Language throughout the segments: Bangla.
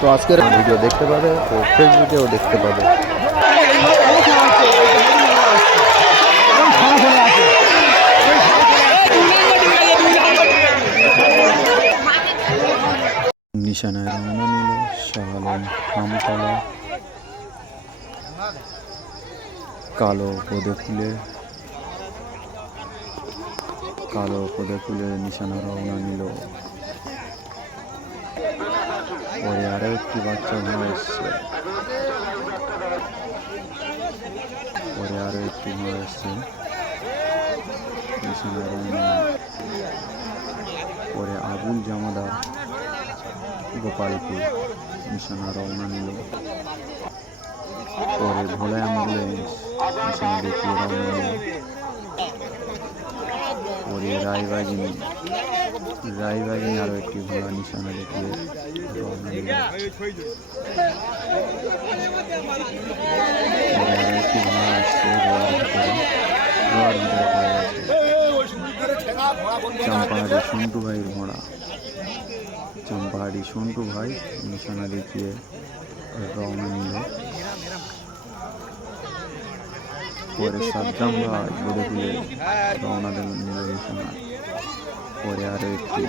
তো আজকের ভিডিও দেখতে পাবে ও ফেসবুকেও দেখতে পাবে। নিশানায় রওনা নিল শাহ আলম হামতলা। কালো পদে ফুলে নিশানা রওনা নিল। পরে আরো একটি বাচ্চা ঘোড়া এসছে। নিশানা রওনা পরে আবুল জামাদার গোপালপুর নিশানা রওনা নিল। পরে ভোলা অ্যাম্বুলেন্স নিশানা দেখিয়ে রওনা নিল। পরে রায়বাগিনী আরো একটি ঘোড়া নিশানা দেখিয়ে রওনা নিল। আরো একটি ঘোড়া আসছে রোয়ার ভিতরে পড়ে গেছে। চম্পাহাড়ি সন্টু ভাই নিশানা দেখিয়ে রওনা নিল। পরে সাদ্দাম ভাই বলে দিয়ে রওনা নিল নিশানা। পরে আরো একটি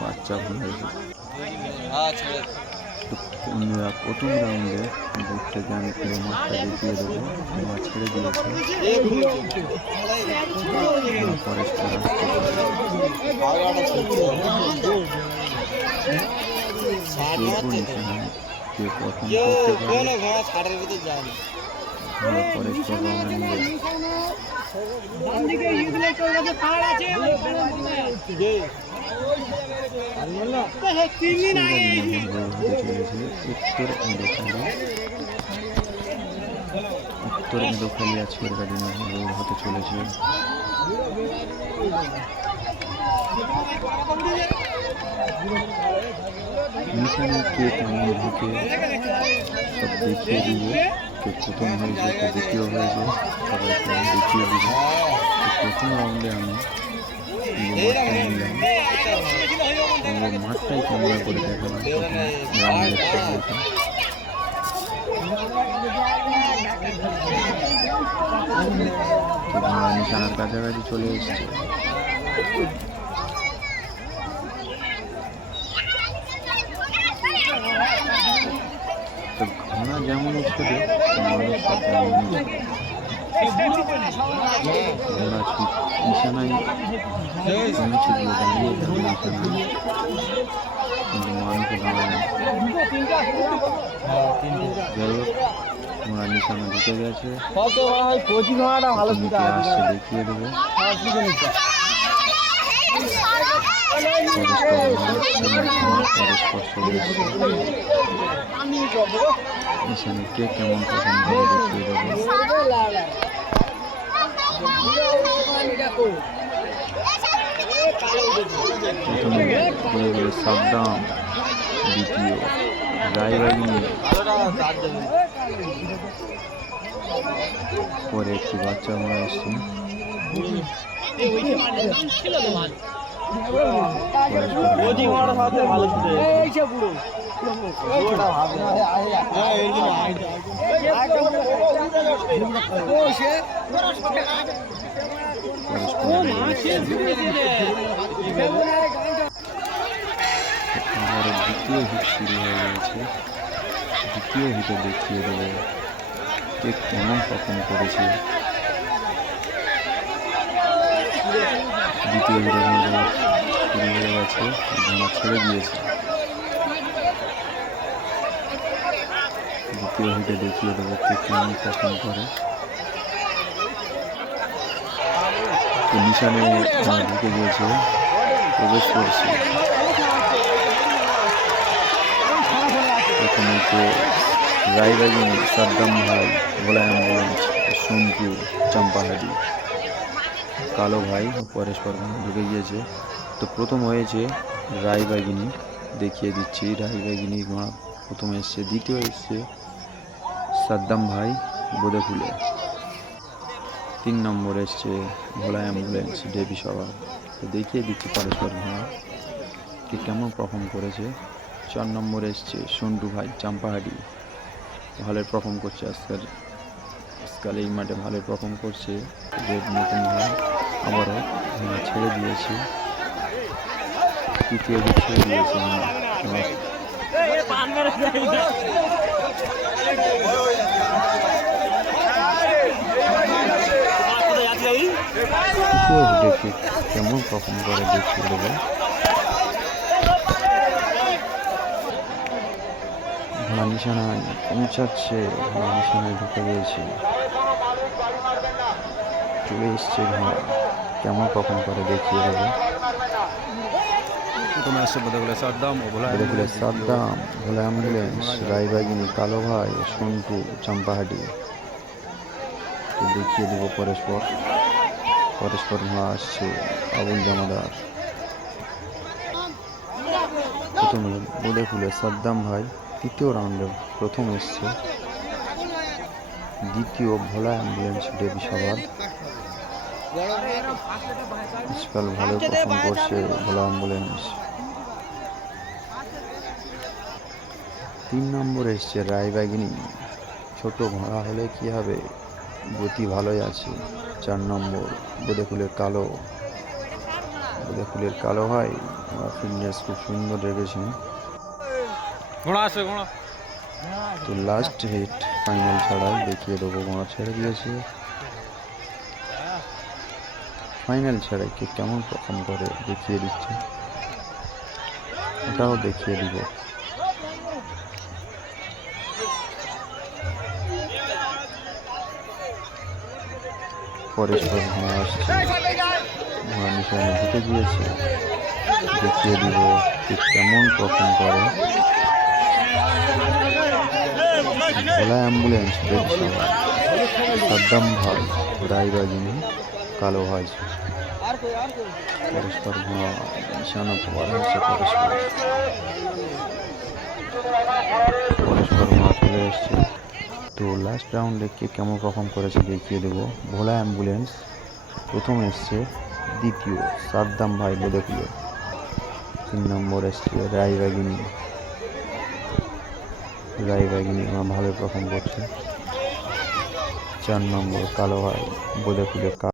বাচ্চা ঘোড়া বন্ধুরা প্রথম রাউন্ডে দূর থেকে আমি পুরো মাঠটা দেখিয়ে দেবো। মাঠ ছেড়ে দিয়েছে কে প্রথম করতে পারে। ফরেস্টার রওনা নিয়ে উত্তর এঁদোখালি আজকের গাড়ি রোড হতে চলেছে। নিশানে কে কেমন ঢুকে সব দেখিয়ে দিবে। কে প্রথম হয়েছে কে দ্বিতীয় হয়েছে সবাইকে আমি দেখিয়ে দিব। প্রথম রাউন্ডে আমি মাঠটাই ক্যামেরা করে দেখালাম। নিশানার কাছাকাছি চলে এসছে। তো ঘোড়া যেমন ছোট ঘোড়া নিশানায় পৌঁছে দিয়ে দাঁড়িয়ে যাবে নিশানায়, কিন্তু মানুষে দাঁড়ানো। যাই হোক ঘোড়া নিশানা ঢুকে গেছে, আসছে দেখিয়ে দেবো। নিশানে কে কেমন পছন্দ করে দেখিয়ে দেবো। প্রথমে বলে গেল সাদ্দাম, দ্বিতীয় রায়বাগিনী, পরে একটি বাচ্চা ঘোড়া এসছে। আমাদের দ্বিতীয় হিট শুরু হয়ে গেছে। দ্বিতীয় হিটে দেখিয়ে দেবে কে কেমন পারফর্ম করেছে। দ্বিতীয় হিটে শুরু হয়ে গেছে, ঘোড়া ছেড়ে দিয়েছে। দ্বিতীয় হিটে দেখিয়ে দেবো কে কেমন পারফর্ম করে। নিশানে ঢুকে গিয়েছে, প্রবেশ করছে। প্রথমে তো রায়বাগিনী, সাদ্দাম ভাই, ভোলা অ্যাম্বুলেন্স, সোনপুর, চম্পাহাড়ি, কালো ভাই ও পরেশ পরগনা ঢুকে গিয়েছে। তো প্রথম হয়েছে রায়বাগিনী, দেখিয়ে দিচ্ছি। রায়বাগিনী ঘোড়া প্রথম এসছে। দ্বিতীয় এসছে সাদ্দাম ভাই বোদেফুলে। 3 নম্বর এসছে ভোলা অ্যাম্বুলেন্স, দেবী সভা। তো দেখিয়ে দিচ্ছি পরেশ পরগনা কে কেমন পারফর্ম করেছে। 4 নম্বর এসছে সন্টু ভাই চাম্পাহাটি, ভালো পারফর্ম করছে আজকাল এই মাঠে ভালো পারফর্ম করছে। যে নতুন ভাই আবারও ছেড়ে দিয়েছে, তৃতীয় দিক ছেড়ে দিয়েছে। দেখি কেমন পারফর্ম করে দেখিয়ে দেবো। ঘোড়া নিশানায় পৌঁছাচ্ছে, ঘোড়া নিশানায় ঢুকে গিয়েছে, চলে এসছে ঘোড়া, কেমন পারফর্ম করে দেখিয়ে দেবো। প্রথমে আসছে বোধহয় সাদ্দাম, ভোলা অ্যাম্বুলেন্স, রায়বাগিনী, কালো ভাই, সন্টু চাম্পাহাটি। তো দেখিয়ে দেবো পরস্পর ঘোড়া আসছে আবুল জামাদার। প্রথমে বোদে ফুলে সাদ্দাম ভাই তৃতীয় রাউন্ডে প্রথম এসছে। দ্বিতীয় ভোলা অ্যাম্বুলেন্স ডেভিসাবাদ, আজকাল ভালো পারফর্ম করছে ভোলা অ্যাম্বুলেন্স। 3 নম্বর এসছে রায়বাগিনী, ছোট ঘোড়া হলে কি হবে, গতি ভালোই আছে। 4 নম্বর বোদেফুলের কালো ভাই, ফিটনেস খুব সুন্দর রেখেছেন। তো লাস্ট হিট ফাইনাল ছাড়াই দেখিয়ে দেবো, ঘোড়া ছেড়ে দিয়েছে। ফাইনাল ছাড়াই কে কেমন পারফর্ম করে দেখিয়ে দিচ্ছে, ওটাও দেখিয়ে দিব। পরেশপর ঘোড়া আসছে, ঘোড়া নিশানে ঢুকে গিয়েছে, দেখিয়ে দিব কে কেমন পারফর্ম করে। ভোলা অ্যাম্বুলেন্স ডেভিসাবাদ, সাদ্দাম ভাই, রায়বাগিনী, কালো ভাই। পরস্পর ঘোড়া নিশানা পাওয়ার হচ্ছে, পরস্পর ঘোড়া চলে এসছে। তো লাস্ট রাউন্ডে কে কেমন পারফর্ম করেছে দেখিয়ে দেবো। ভোলা অ্যাম্বুলেন্স প্রথম এসছে, দ্বিতীয় সাদ্দাম ভাই বোদেফুলে, 3 নম্বর এসছে রায়বাগিনী আমার ভালো পারফর্ম করছে। 4 নম্বর কালো ভাই বোদেফুলে।